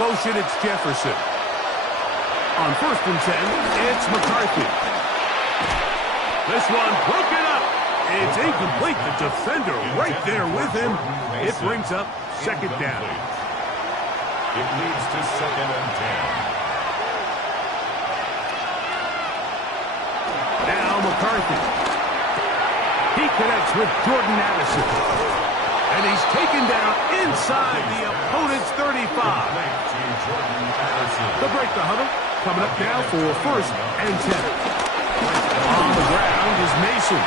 motion, it's Jefferson. On 1st and 10, it's McCarthy. This one broken up. It's incomplete. The defender right there with him. It brings up 2nd down. It leads to 2nd and 10. Now McCarthy. He connects with Jordan Addison. And he's taken down inside the opponent's 35. The break the huddle. Coming up now for 1st and 10. On the ground is Mason.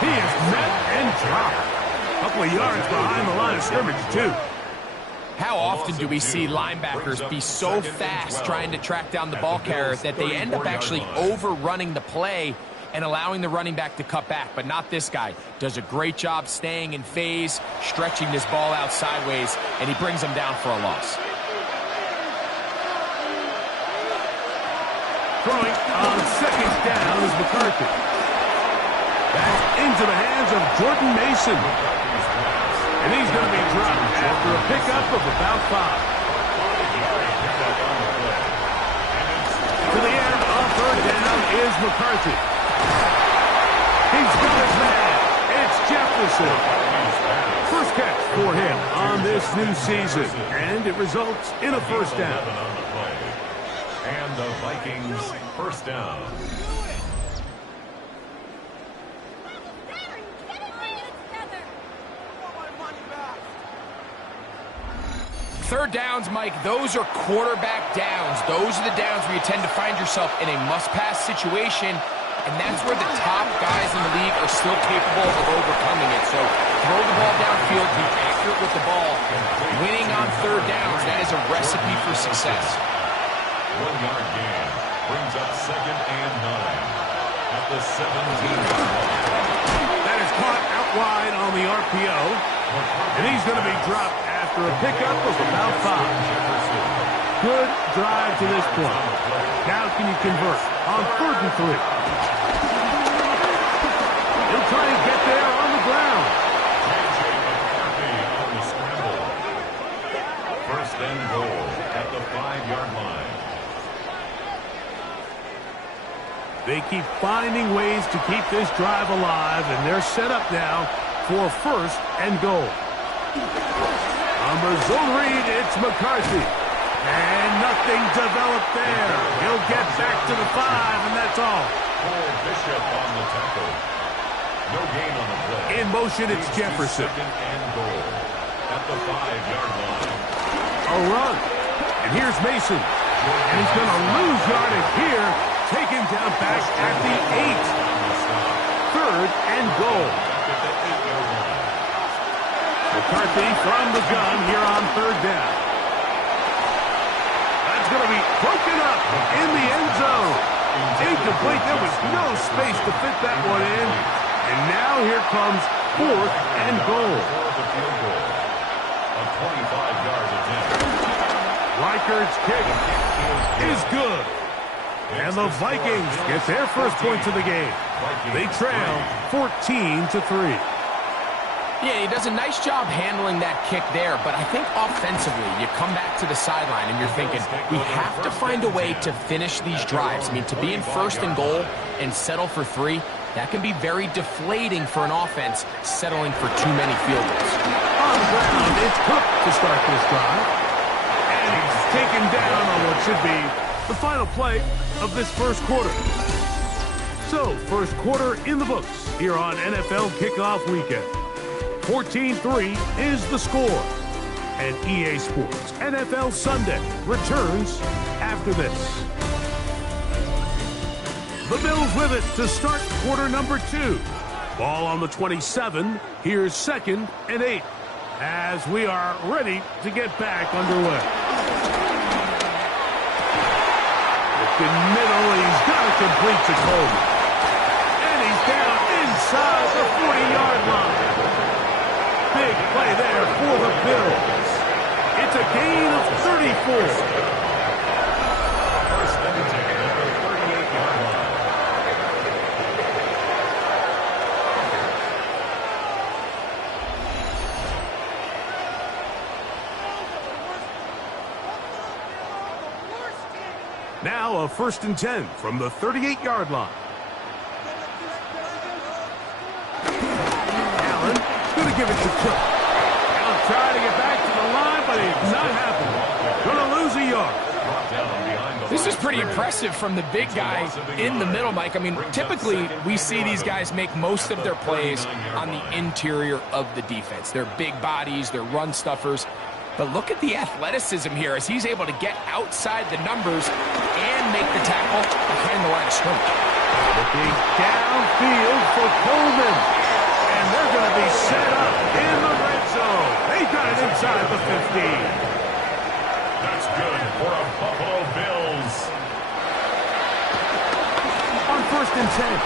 He is met and dropped. A couple of yards behind the line of scrimmage, too. How often do we see linebackers be so fast trying to track down the ball carrier that they end up actually overrunning the play and allowing the running back to cut back? But not this guy. Does a great job staying in phase, stretching this ball out sideways, and he brings him down for a loss. Throwing on 2nd down is McCarthy. That's into the hands of Jordan Mason. And he's going to be dropped after a pickup of about 5. To the end on 3rd down is McCarthy. He's got his man. It's Jefferson. First catch for him on this new season. And it results in a 1st down. And the Vikings 1st down. Third downs, Mike, those are quarterback downs. Those are the downs where you tend to find yourself in a must-pass situation, and that's where the top guys in the league are still capable of overcoming it. So throw the ball downfield, be accurate with the ball. Winning on 3rd downs, that is a recipe for success. 1-yard gain brings up 2nd and 9 at the 17-yard line. That is caught out wide on the RPO, and he's going to be dropped after a pickup of about 5. Good drive to this point. Now can you convert on 3rd and 3? He'll try and get there on the ground. on the scramble. 1st and goal at the 5-yard line. They keep finding ways to keep this drive alive, and they're set up now for 1st and goal. On the zone read, it's McCarthy. And nothing developed there. He'll get back to the 5, and that's all. Bishop on the tackle. No gain on the play. In motion, it's Jefferson. 2nd and goal at the 5-yard line. A run. And here's Mason. And he's going to lose yardage here. Taken down back at the 8. 3rd and goal. McCarthy from the gun here on 3rd down. That's going to be broken up in the end zone. Incomplete. There was no space to fit that one in. And now here comes 4th and goal. A 25-yard attempt. Reichard's kick is good. And the Vikings get their first points of the game. They trail 14-3. Yeah, he does a nice job handling that kick there, but I think offensively, you come back to the sideline and you're thinking, we have to find a way to finish these drives. I mean, to be in 1st and goal and settle for 3, that can be very deflating for an offense settling for too many field goals. On the ground, it's Cook to start this drive. And he's taken down on what should be the final play of this 1st quarter. So, 1st quarter in the books here on NFL Kickoff Weekend. 14-3 is the score. And EA Sports NFL Sunday returns after this. The Bills with it to start quarter number 2. Ball on the 27. Here's 2nd and 8 as we are ready to get back underway. In middle, he's got to complete to Coleman. And he's down inside the 40-yard line. Big play there for the Bills. It's a gain of 34. First and 10 at the 38-yard line. Now a 1st and 10 from the 38-yard line. Allen going to give it to Cook. Allen trying to get back to the line, but it's not happening. Going to lose a yard. This is pretty impressive from the big guy in the middle, Mike. I mean, typically we see these guys make most of their plays on the interior of the defense. They're big bodies, they're run stuffers. But look at the athleticism here as he's able to get outside the numbers and make the tackle behind the line of scrimmage. Looking downfield for Coleman. And they're going to be set up in the red zone. They got it inside the 15. That's good for a Buffalo Bills. On 1st and 10,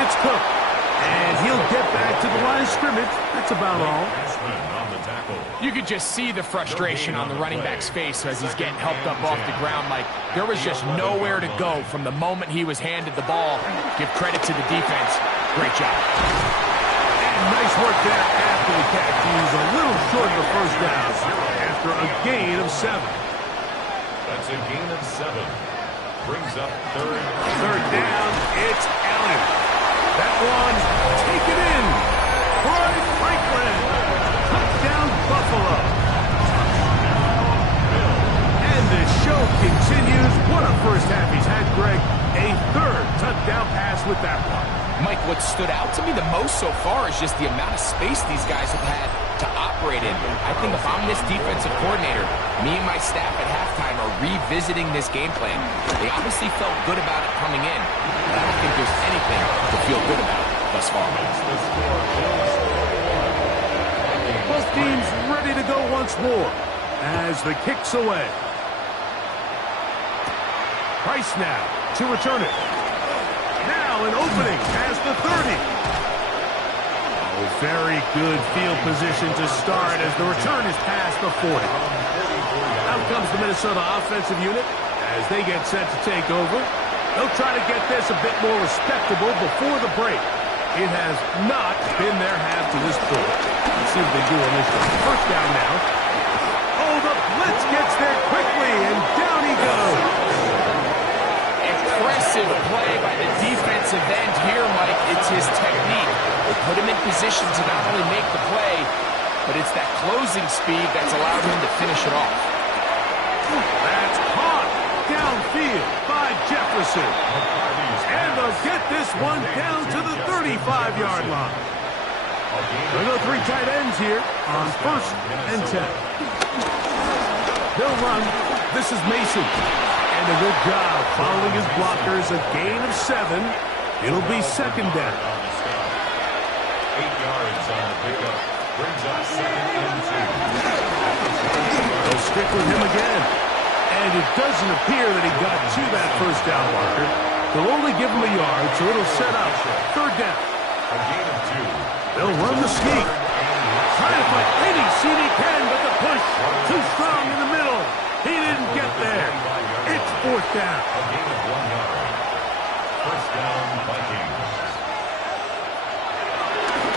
it's Cook. And he'll get back to the line of scrimmage. That's about all. You could just see the frustration on the running back's face as he's getting helped up off the ground. Like, there was just nowhere to go from the moment he was handed the ball. Give credit to the defense. Great job. And nice work there after the catch. He was a little short of the 1st down after a gain of 7. That's a gain of 7. Brings up 3rd down, it's Allen. That one, take it in. Troy Franklin. Touchdown, Buffalo. And the show continues. What a first half he's had, Greg. A 3rd touchdown pass with that one. Mike, what stood out to me the most so far is just the amount of space these guys have had to operate in. I think if I'm this defensive coordinator, me and my staff at halftime are revisiting this game plan. They obviously felt good about it coming in, but I don't think there's anything to feel good about thus far. Both teams ready to go once more as the kick's away. Price now to return it. Now an opening past the 30. Oh, very good field position to start as the return is past the 40. Out comes the Minnesota offensive unit as they get set to take over. They'll try to get this a bit more respectable before the break. It has not been their half to this point. Let's see what they do on this one. 1st down now. Oh, the blitz gets there quickly, and down he goes. Impressive play by the defensive end here, Mike. It's his technique. They put him in position to not only make the play, but it's that closing speed that's allowed him to finish it off. That's caught downfield by Jefferson. And they'll get this one down to the 35-yard line. There go 3 tight ends here on 1st and 10. They'll run. This is Mason. And a good job following his blockers. A gain of 7. It'll be 2nd down. 8 yards on the pickup. Brings up 2nd and 2. They'll stick with him again. And it doesn't appear that he got to that 1st down marker. They'll only give him a yard, so it'll set up 3rd down. A gain of 2. They'll run the sneak. Trying to find any seat he can, but the push too strong in the middle. He didn't get there. It's 4th down. A gain of 1 yard. 1st down, Vikings.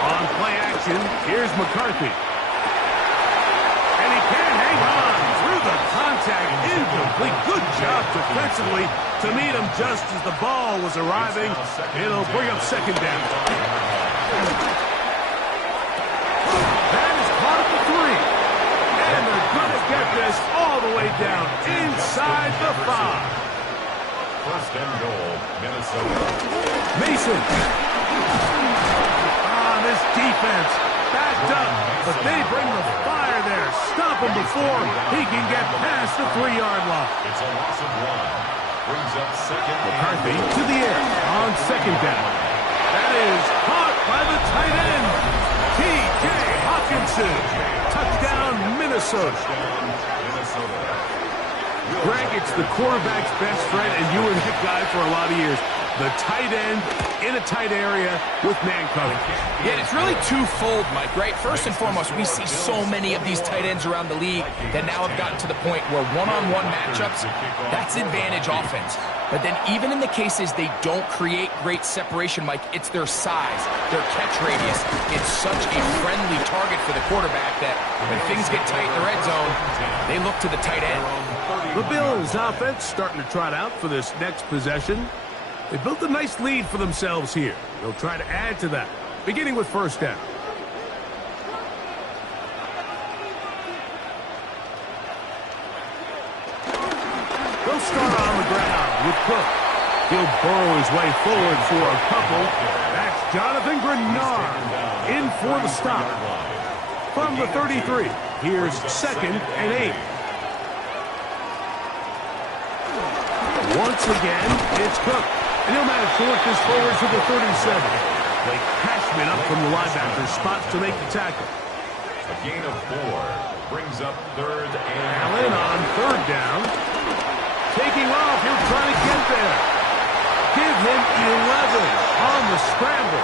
On play action, here's McCarthy. And he can hang on through the contact. Incomplete. Good job defensively to meet him just as the ball was arriving. It'll bring up 2nd down. That is caught at the 3. And they're going to get this all the way down inside the 5. 1st and goal, Minnesota. Mason. This defense backed up, but they bring the fire there. Stop him before he can get past the 3-yard line. It's a loss of 1. Brings up 2nd. McCarthy to the air on 2nd down. That is caught by the tight end, T.J. Hawkinson. Touchdown, Minnesota. Greg, it's the quarterback's best friend, and you were that guy for a lot of years. The tight end in a tight area with man coverage. Yeah, it's really twofold, Mike, right? First and foremost, we see so many of these tight ends around the league that now have gotten to the point where one-on-one matchups, that's advantage offense. But then even in the cases they don't create great separation, Mike, it's their size, their catch radius. It's such a friendly target for the quarterback that when things get tight in the red zone, they look to the tight end. The Bills offense starting to trot out for this next possession. They built a nice lead for themselves here. They'll try to add to that, beginning with first down. They'll start on the ground with Cook. He'll burrow his way forward for a couple. That's Jonathan Grenard in for the stop. From the 33, here's 2nd and 8. Once again, it's Cook. And he'll manage to work this forward to the 37. Blake Cashman up from the linebacker spot to make the tackle. A gain of 4 brings up 3rd and Allen on 3rd down. Taking off, he'll try to get there. Give him 11 on the scramble.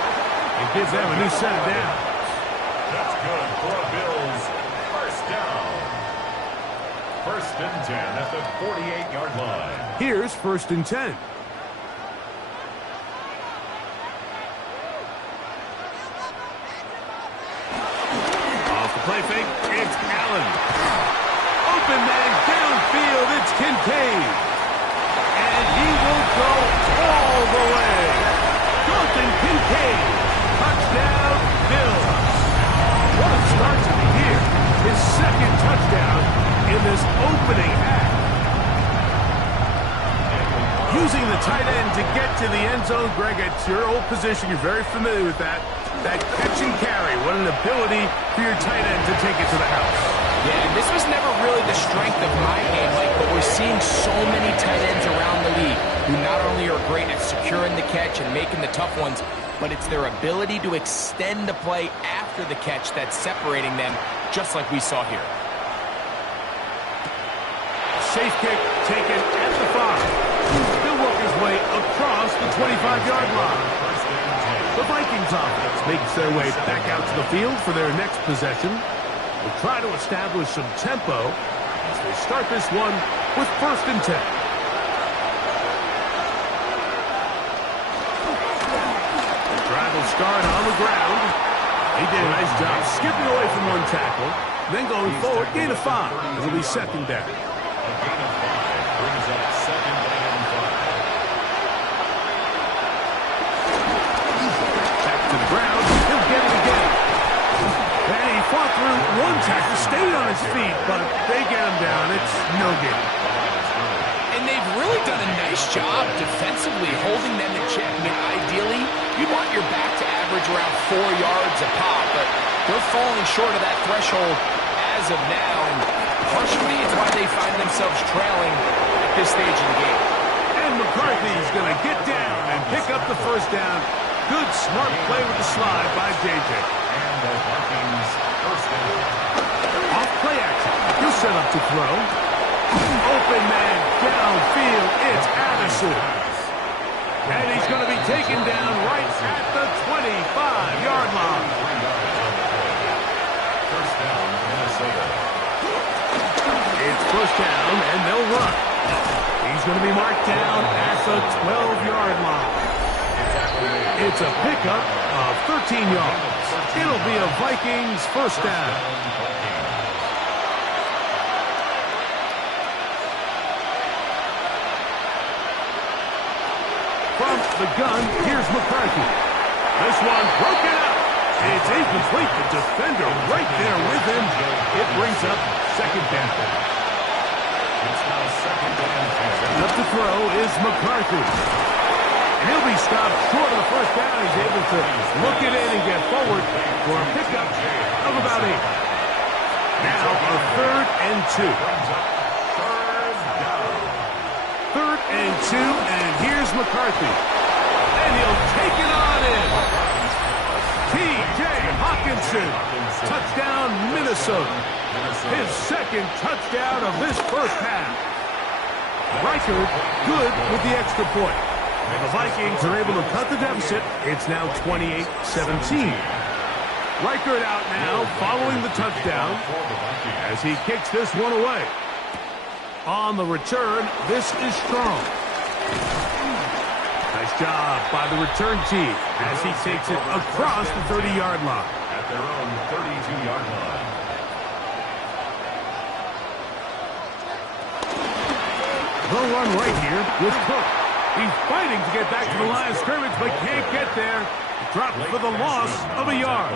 It gives them a new set of downs. That's good for the Bills. First down. 1st and 10 at the 48-yard line. Here's 1st and 10. Play fake, it's Allen. Open man downfield, it's Kincaid. And he will go all the way. Dalton Kincaid, touchdown Bills. What a start to the year. His 2nd touchdown in this opening half. Using the tight end to get to the end zone, Greg, it's your old position. You're very familiar with that. That catch and carry, what an ability for your tight end to take it to the house. Yeah, and this was never really the strength of my game, Mike, but we're seeing so many tight ends around the league who not only are great at securing the catch and making the tough ones, but it's their ability to extend the play after the catch that's separating them, just like we saw here. Safe kick taken at the 5. He'll work his way across the 25-yard line. The Vikings offense makes their way back out to the field for their next possession. They'll try to establish some tempo as they start this one with 1st and 10. The drive will start on the ground. He did a nice job skipping away from one tackle, then going forward, gain of 5. It'll be 2nd down. A gain of 5 brings up 2nd and 5. Ground, he'll get it again. And he fought through one tackle, stayed on his feet, but they get him down. It's no gain. And they've really done a nice job defensively holding them in check. I mean, ideally, you want your back to average around 4 yards a pop, but they're falling short of that threshold as of now, and partially it's why they find themselves trailing at this stage in the game. And McCarthy's going to get down and pick up the 1st down. Good, smart play with the slide by J.J. And the Vikings 1st down. Off play action. He'll set up to throw. Open man downfield. It's Addison. And he's going to be taken down right at the 25-yard line. 1st down, Minnesota. It's 1st down, and they'll run. He's going to be marked down at the 12-yard line. It's a pickup of 13 yards. It'll be a Vikings 1st down. From the gun, here's McCarthy. This one broken up. It's incomplete. The defender right there with him. It brings up 2nd down. It's now 2nd and 10. Up to throw is McCarthy. And he'll be stopped short of the 1st down. He's able to look it in and get forward for a pickup of about 8. Now a 3rd and 2. 3rd and 2, and here's McCarthy. And he'll take it on in. T.J. Hawkinson. Touchdown, Minnesota. His 2nd touchdown of this 1st half. Reichard good with the extra point. And the Vikings are able to cut the deficit. It's now 28-17. Reichert out now following the touchdown as he kicks this one away. On the return, this is strong. Nice job by the return team as he takes it across the 30-yard line. At their own 32-yard line. They'll run right here with Cook. He's fighting to get back to the line of scrimmage, but can't get there. Dropped for the loss of a yard.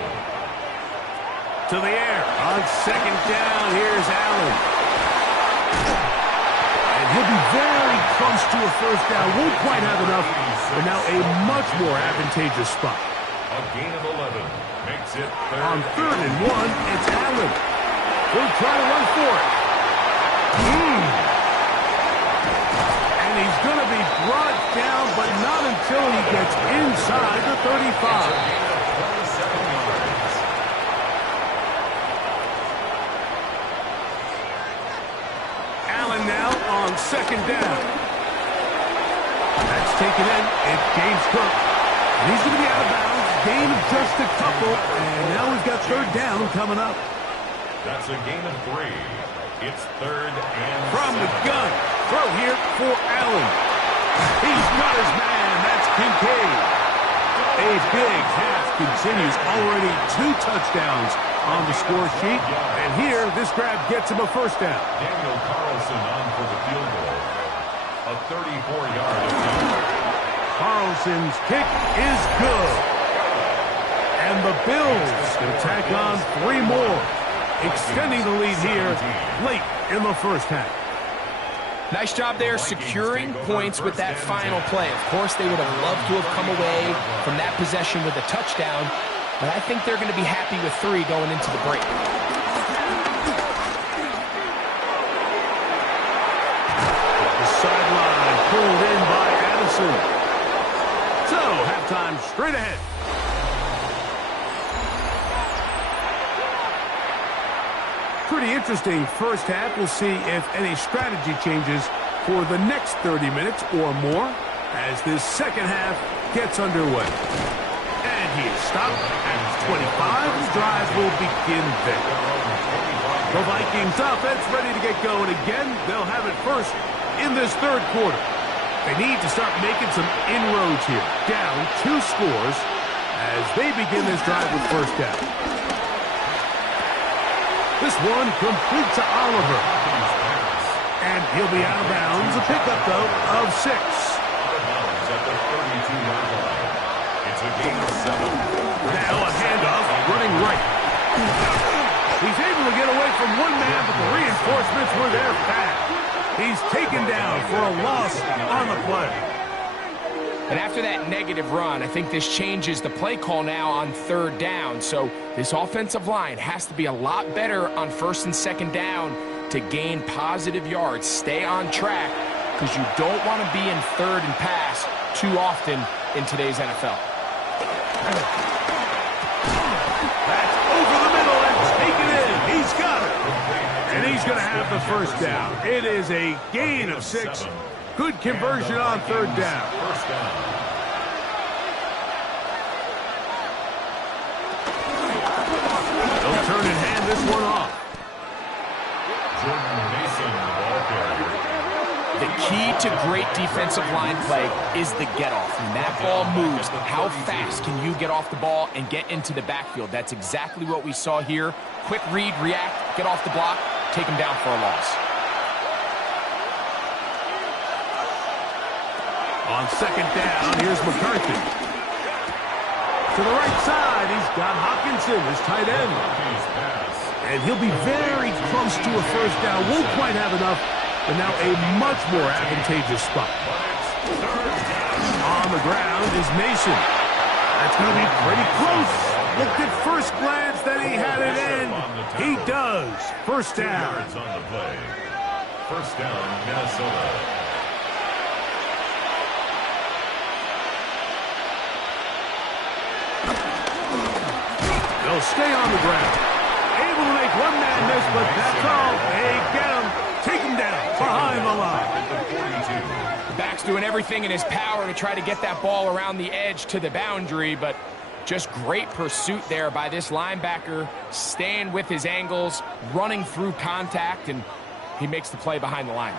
To the air. On second down, here's Allen. And he'll be very close to a first down. Won't quite have enough, but now a much more advantageous spot. A gain of 11 makes it third. On 3rd and 1, it's Allen. He'll try to run for it. And he's going to be brought down, but not until he gets inside the 35. Allen now on second down. That's taken in. It's James Cook. And he's going to be out of bounds. Gain of just a couple. And now we've got 3rd down coming up. That's a gain of 3. It's 3rd and from the gun. Throw here for Allen. He's got his man. That's Kincaid. A big half continues. Already 2 touchdowns on the score sheet. And here, this grab gets him a first down. Daniel Carlson on for the field goal. A 34-yard attempt. Carlson's kick is good. And the Bills can tack on 3 more, extending the lead here late in the first half. Nice job there securing points with that final play. Of course, they would have loved to have come away from that possession with a touchdown, but I think they're going to be happy with 3 going into the break. The sideline pulled in by Addison. So, halftime straight ahead. Pretty interesting first half. We'll see if any strategy changes for the next 30 minutes or more as this second half gets underway. And he is stopped at 25. The drive will begin there. The Vikings offense ready to get going again. They'll have it first in this 3rd quarter. They need to start making some inroads here. Down 2 scores as they begin this drive with first down. This one complete to Oliver. And he'll be out of bounds. A pickup, though, of 6. Out of bounds at the 32-yard line. It's a gain of 7. Now a handoff running right. He's able to get away from one man, but the reinforcements were there fast. He's taken down for a loss on the play. And after that negative run, I think this changes the play call now on 3rd down. So this offensive line has to be a lot better on 1st and 2nd down to gain positive yards. Stay on track because you don't want to be in 3rd and pass too often in today's NFL. That's over the middle and taken in. He's got it. And he's going to have the first down. It is a gain of 6. Good conversion on 3rd down. First down. They'll turn and hand this one off. Jordan Mason, the ball carrier. The key to great defensive line play is the get-off. When that ball moves, how fast can you get off the ball and get into the backfield? That's exactly what we saw here. Quick read, react, get off the block, take him down for a loss. On 2nd down, here's McCarthy. To the right side, he's got Hockenson, his tight end. And he'll be very close to a first down. Won't quite have enough, but now a much more advantageous spot. On the ground is Mason. That's going to be pretty close. Looked at first glance that he had it in. He does. First down. On the play. First down, Minnesota. They'll stay on the ground. Able to make one man miss, but that's all. They get him. take him down behind the line. Back's doing everything in his power to try to get that ball around the edge to the boundary, but just great pursuit there by this linebacker, staying with his angles, running through contact, and he makes the play behind the line.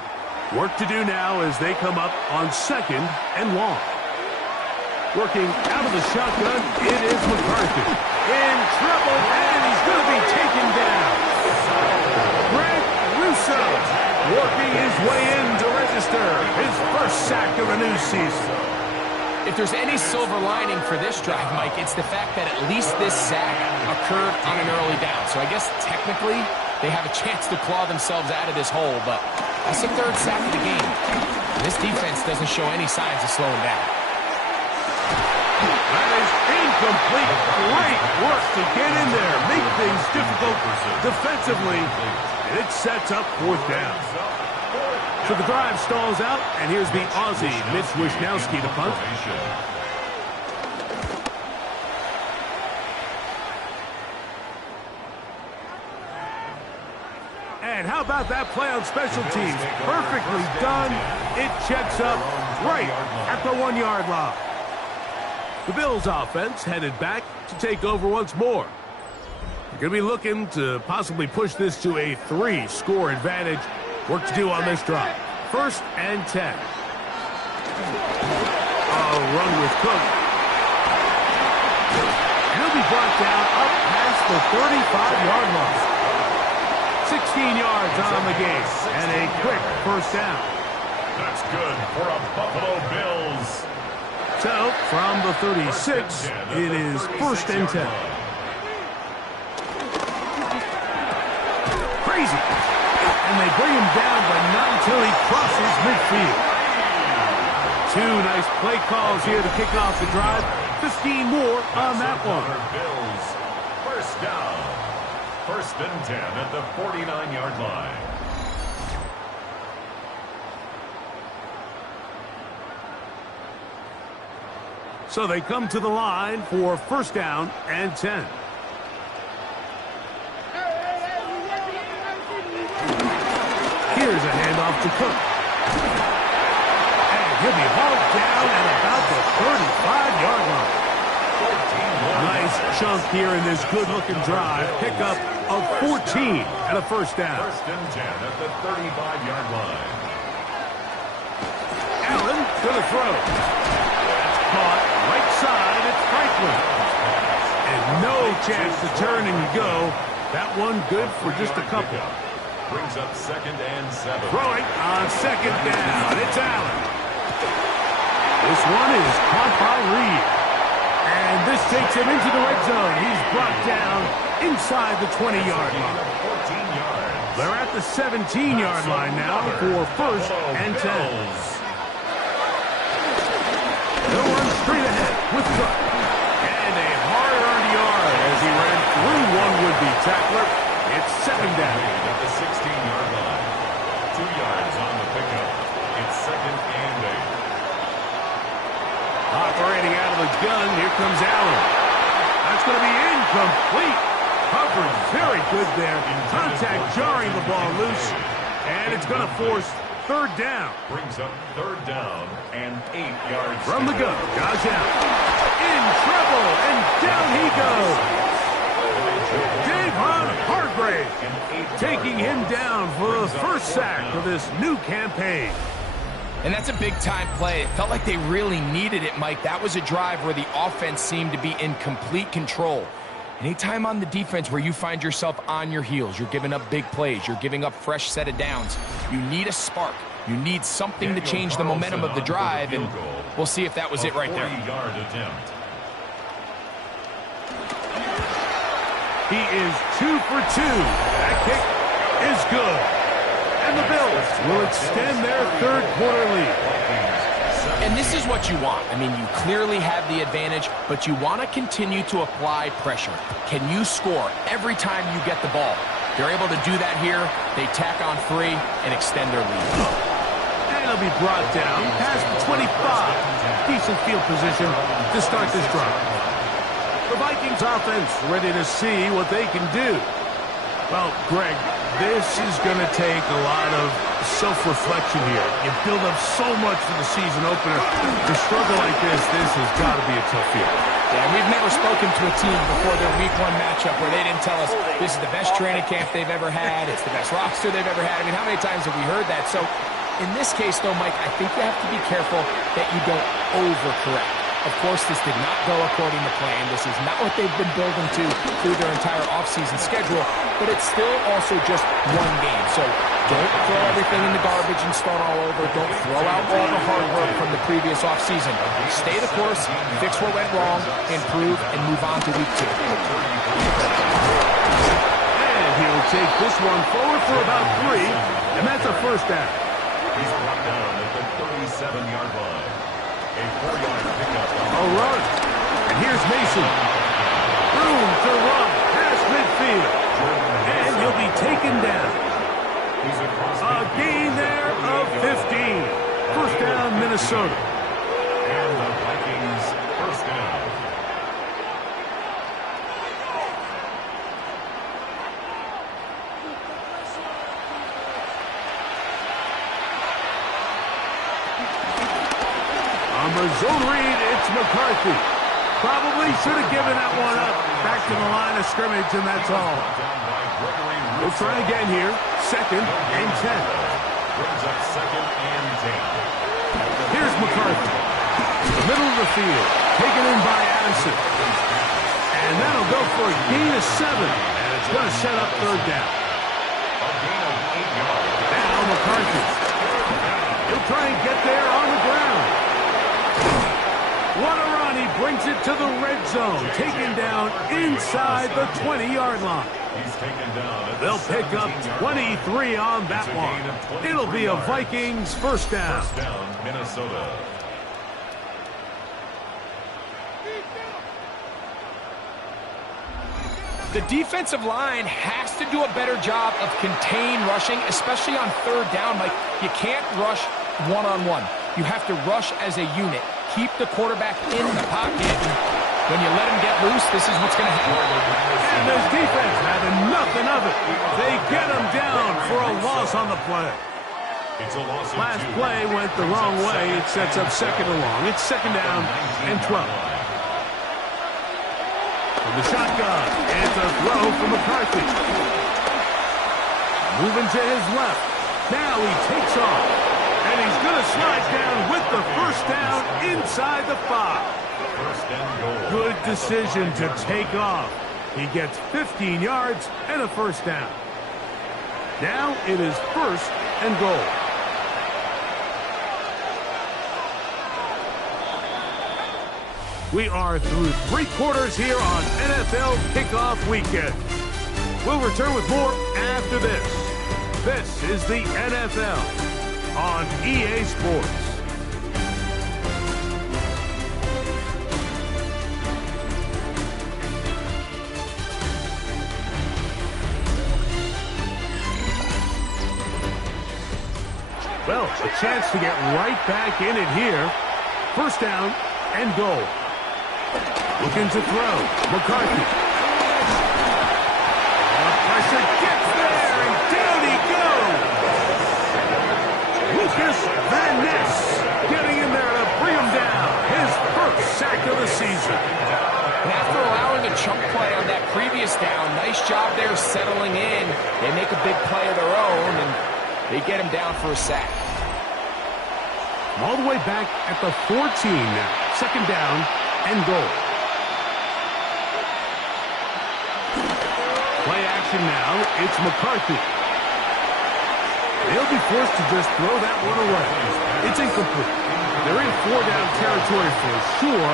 Work to do now as they come up on 2nd and long. Working out of the shotgun, it is McCarthy. In trouble, and he's going to be taken down. Greg Russo working his way in to register his first sack of the new season. If there's any silver lining for this drive, Mike, it's the fact that at least this sack occurred on an early down. So I guess technically they have a chance to claw themselves out of this hole, but that's the 3rd sack of the game. This defense doesn't show any signs of slowing down. That is incomplete. Great work to get in there, make things difficult defensively, and it sets up 4th down. So the drive stalls out, and here's the Aussie, Mitch Wishnowski, to punt. And how about that play on special teams? Perfectly done. It checks up right at the 1-yard line. The Bills offense headed back to take over once more. They're going to be looking to possibly push this to a 3-score advantage. Work to do on this drive. 1st and 10. Run with Cook. And he'll be brought down up past the 35-yard line. 16 yards on the game, and a quick 1st down. That's good for a Buffalo Bills. So, from the 36, it is 1st and 10. Crazy. And they bring him down, but not until he crosses midfield. 2 nice play calls here to kick off the drive. 15 more on that one. Bills, 1st down. 1st and 10 at the 49-yard line. So they come to the line for 1st down and 10. Here's a handoff to Cook. And he'll be hauled down at about the 35-yard line. Nice chunk here in this good-looking drive. Pickup of 14 and a 1st down. 1st and 10 at the 35-yard line. Allen to the throw. That's caught right side. It's Franklin. And no chance to turn and go. That one good for just a couple. Brings up 2nd and 7. Throwing on 2nd down. It's Allen. This one is caught by Reed. And this takes him into the red zone. He's brought down inside the 20-yard line. They're at the 17-yard line now for 1st and 10. They'll run straight ahead with Cook. And a hard-earned yard as he ran through one would-be tackler. It's 2nd down. At the 16-yard line. 2 yards on the pickup. It's 2nd and 8. Operating out of the gun, here comes Allen. That's going to be incomplete. Covered very good there. Contact jarring the ball loose. And it's going to force 3rd down. Brings up 3rd down and 8 yards. From the gun, Josh Allen. In trouble, and down he goes. Davon Hargrave taking him down for the 1st sack of this new campaign. And that's a big-time play. It felt like they really needed it, Mike. That was a drive where the offense seemed to be in complete control. Anytime on the defense where you find yourself on your heels, you're giving up big plays, you're giving up fresh set of downs, you need a spark. You need something to change the momentum of the drive, and we'll see if that was it right there. 40-yard attempt. He is 2 for 2. That kick is good. And the Bills will extend their 3rd quarter lead. And this is what you want. I mean, you clearly have the advantage, but you want to continue to apply pressure. Can you score every time you get the ball? They're able to do that here. They tack on 3 and extend their lead. And he'll be brought down past the 25. Decent field position to start this drive. The Vikings offense ready to see what they can do. Well, Greg, This is going to take a lot of self-reflection here. You build up so much for the season opener. To struggle like this has got to be a tough year. Yeah, we've never spoken to a team before their week 1 matchup where they didn't tell us this is the best training camp they've ever had, it's the best roster they've ever had. I mean, how many times have we heard that? So in this case, though, Mike, I think you have to be careful that you don't overcorrect. Of course, this did not go according to plan. This is not what they've been building to through their entire offseason schedule, but it's still also just one game. So don't throw everything in the garbage and start all over. Don't throw out all the hard work from the previous offseason. Stay the course, fix what went wrong, improve, and move on to week 2. And he'll take this one forward for about 3, and that's a first down. He's brought down at the 37-yard line. A 4-yard pickup. A run. And here's Mason. Room to run past midfield. And he'll be taken down. A gain there of 15. First down, Minnesota. And the Vikings first down. On the zone read, it's McCarthy. Probably should have given that one up. Back to the line of scrimmage, and that's all. We'll try again here. 2nd and 10. Brings up 2nd and 10. Here's McCarthy. The middle of the field. Taken in by Addison. And that'll go for a gain of 7. And it's going to set up 3rd down. A gain of 8 yards. Now McCarthy. He'll try and get there on the ground. What a run. He brings it to the red zone. Taken down inside the 20-yard line. He's taken down at They'll pick up 23 on that one. It'll be a Vikings first down. First down, Minnesota. The defensive line has to do a better job of contain rushing, especially on 3rd down. Like, you can't rush one-on-one. You have to rush as a unit. Keep the quarterback in the pocket. When you let him get loose, this is what's going to happen. And this defense having nothing of it. They get him down for a loss on the play. It's a loss of Last 2. play went the wrong way. It sets up 2nd and long. It's 2nd down and 12. From the shotgun, it's a throw for McCarthy. Moving to his left. Now he takes off. And he's going to slide down with the first down inside the 5. First and goal. Good decision to take off. He gets 15 yards and a first down. Now it is 1st and goal. We are through 3 quarters here on NFL Kickoff Weekend. We'll return with more after this. This is the NFL on EA Sports. Well, a chance to get right back in it here. First down and goal. Looking to throw. McCarthy. The pressure gets there, and down he goes. Lucas Van Ness getting in there to bring him down. His first sack of the season. And after allowing a chunk play on that previous down, nice job there settling in. They make a big play of their own, and they get him down for a sack. All the way back at the 14 now. 2nd down and goal. Play action now. It's McCarthy. They'll be forced to just throw that one away. It's incomplete. They're in 4-down territory for sure,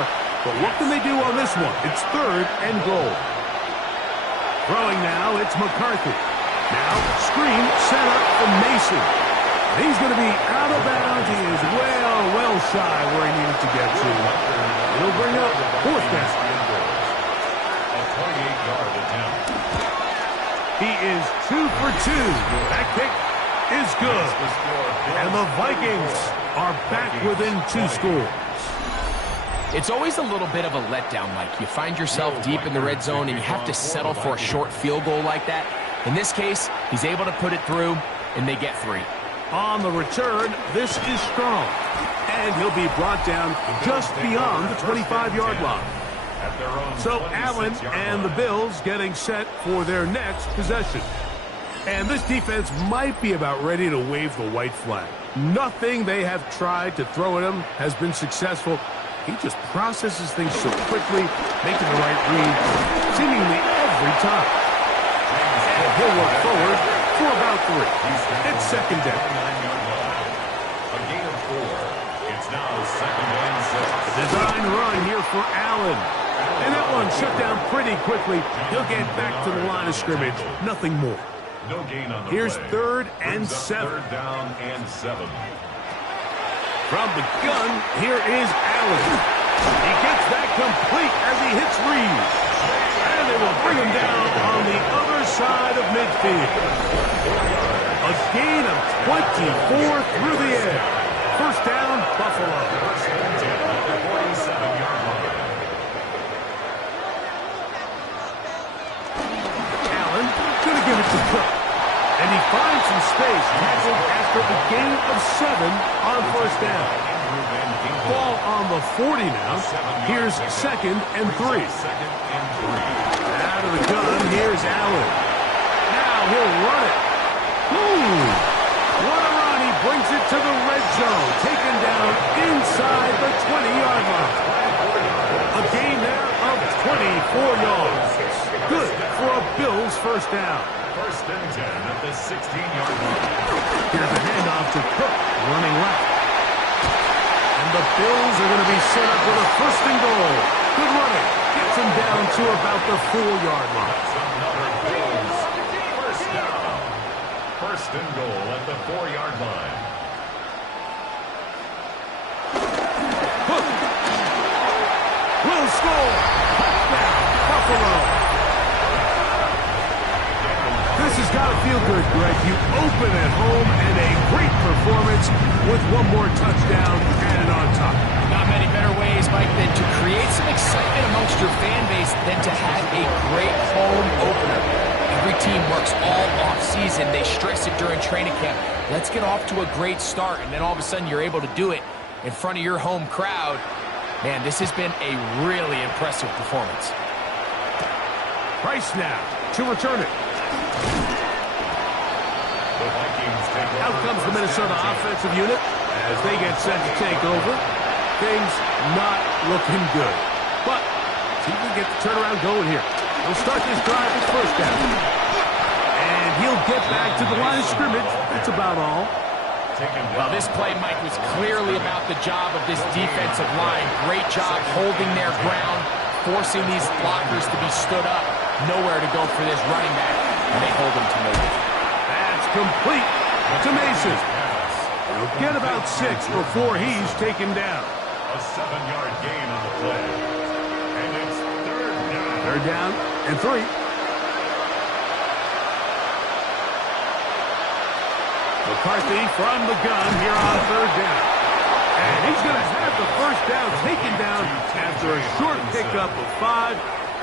but what can they do on this one? It's 3rd and goal. Throwing now, it's McCarthy. Now, screen set up from Mason. He's going to be out of bounds. He is well shy where he needed to get to. He'll bring up 4th down. A 28-yard attempt. He is 2 for 2. That kick is good. And the Vikings are back within 2 scores. It's always a little bit of a letdown, Mike. You find yourself deep in the red zone and you have to settle for a short field goal like that. In this case, he's able to put it through, and they get 3. On the return, this is strong. And he'll be brought down just beyond the 25-yard line. So Allen and the Bills getting set for their next possession. And this defense might be about ready to wave the white flag. Nothing they have tried to throw at him has been successful. He just processes things so quickly, making the right read seemingly every time. And he'll work forward for about 3. It's second down. A gain of 4. It's now second and 6. Design run here for Allen. And that one shut down pretty quickly. He'll get back to the line of scrimmage. Nothing more. No gain on the Here's play. 3rd and Brings up 7. 3rd down and 7. From the gun, here is Allen. He gets that complete as he hits Reed. And they will bring him down on the other side of midfield. A gain of 24 through the air. First down, Buffalo. First and 10 at the 47-yard line. Allen going to give it to Cook. And he finds some space tackled after a gain of 7 on first down. Ball on the 40 now. Here's 2nd and 3. Out of the gun, here's Allen. Now he'll run it. What a run. He brings it to the red zone. Taken down inside the 20-yard line. A gain there of 24 yards. Good for a Bills first down. First and 10 at the 16-yard line. Here's a handoff to Cook, running left. And the Bills are going to be set up with a first and goal. Good running. Gets him down to about the 4-yard line. Another Bills first down. First and goal at the 4-yard line. Cook will score. Touchdown, Buffalo. This has got to feel good, Greg. You open at home and a great performance with one more touchdown added on top. Not many better ways, Mike, than to create some excitement amongst your fan base than to have a great home opener. Every team works all off-season. They stress it during training camp. Let's get off to a great start, and then all of a sudden you're able to do it in front of your home crowd. Man, this has been a really impressive performance. Price now to return it. The Vikings take over. Out comes the Minnesota offensive unit as they get set to take over. Things not looking good. But see if we get the turnaround going here. He'll start this drive with first down. And he'll get back to the line of scrimmage. That's about all. Well, this play, Mike, was clearly about the job of this defensive line. Great job holding their ground, forcing these blockers to be stood up. Nowhere to go for this running back, and they hold him to no good. That's complete to Mason. He'll get about 6 before he's taken down. A 7-yard gain on the play. And it's 3rd down. 3rd down and 3. McCarthy from the gun here on 3rd down. And he's going to have the first down taken down after a short pickup of 5,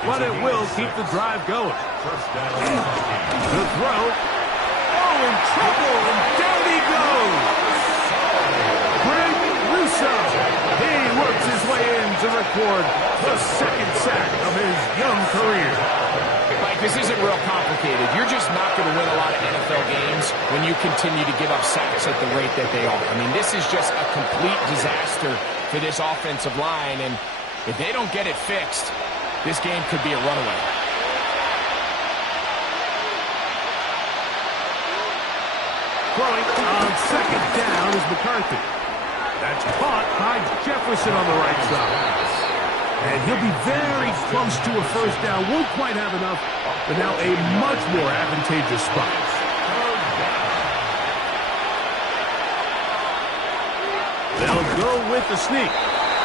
but it will keep the drive going. First down. The throw. Oh, in trouble, and down he goes. Greg Russo. He works his way in to record the 2nd sack of his young career. Mike, this isn't real complicated. You're just not going to win a lot of NFL games when you continue to give up sacks at the rate that they are. I mean, this is just a complete disaster for this offensive line, and if they don't get it fixed, this game could be a runaway. Throwing on 2nd down is McCarthy. That's caught by Jefferson on the right side. And he'll be very close to a first down. Won't quite have enough, but now a much more advantageous spot. They'll go with the sneak.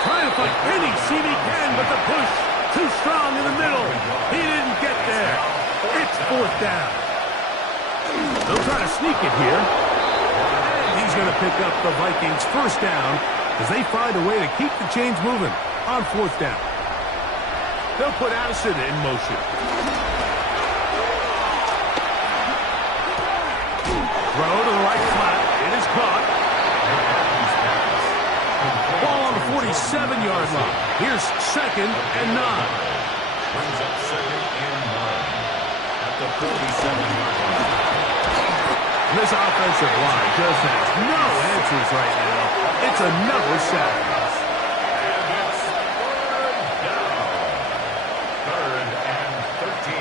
Trying to find any seam he can, but the push too strong in the middle. He didn't get there. It's 4th down. They'll try to sneak it here. And he's going to pick up the Vikings' first down as they find a way to keep the chains moving on 4th down. They'll put Addison in motion. throw to the right flat. It is caught. Ball on the 47-yard line. Here's 2nd and 9. Brings up 2nd and 9 at the 47-yard line. This offensive line just has no answers right now. It's another sack. And it's 3rd down. 3rd and 13.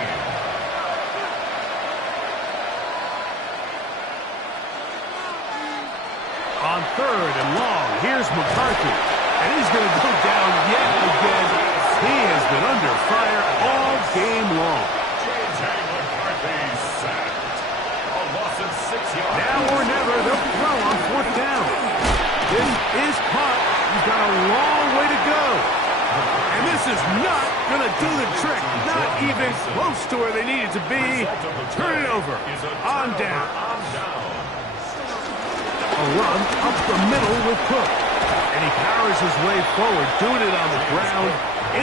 On 3rd and long, here's McCarthy. And he's going to go down yet again. He has been under fire all game long. McCarthy sacked. A loss of 6 yards. Now or never, they'll throw on 4th down. This is caught. He's got a long way to go. And this is not going to do the trick. Not even close to where they needed to be. Turn it over. On down. A run up the middle with Cook. And he powers his way forward, doing it on the ground,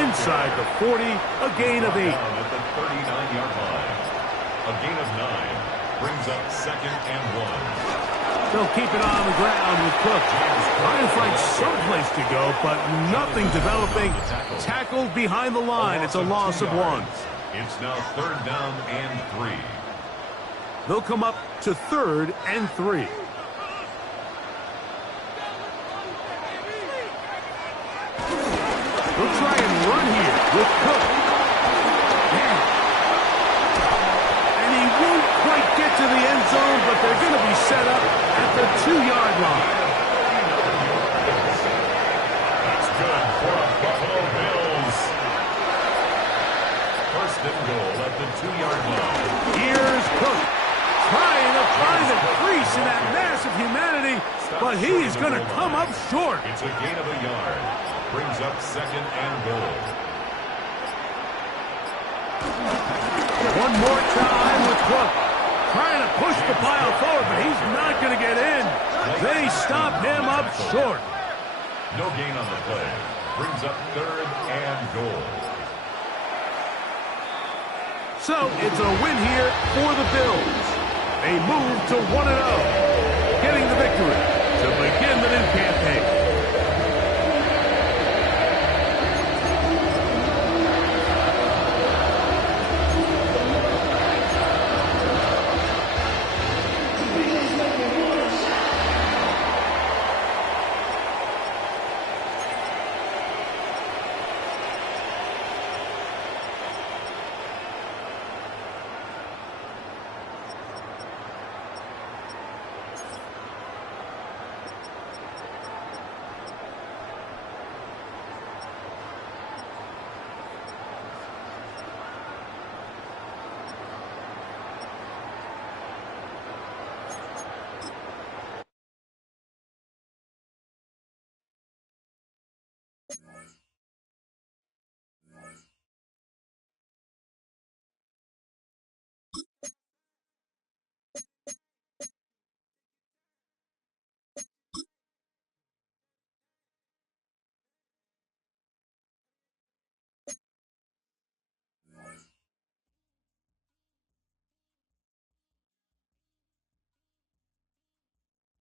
inside the 40, a gain of 8. At the 39-yard line. A gain of 9 brings up 2nd and 1. They'll keep it on the ground with Cook. Trying to find someplace to go, but nothing developing. Tackled behind the line. It's a loss of 1. It's now 3rd down and 3. They'll come up to 3rd and 3. They'll try and run here with Cook. And he won't quite get to the end zone, but they're going to be set up at the 2-yard line. That's good for Buffalo Bills. 1st and goal at the 2-yard line. Here's Cook trying to find a crease in that mass of humanity, but he is going to come up short. It's a gain of a yard. Brings up 2nd and goal. One more time with Cook. Trying to push the pile forward, but he's not going to get in. They stop him up short. No gain on the play. Brings up 3rd and goal. So it's a win here for the Bills. They move to 1-0, getting the victory to begin the new campaign.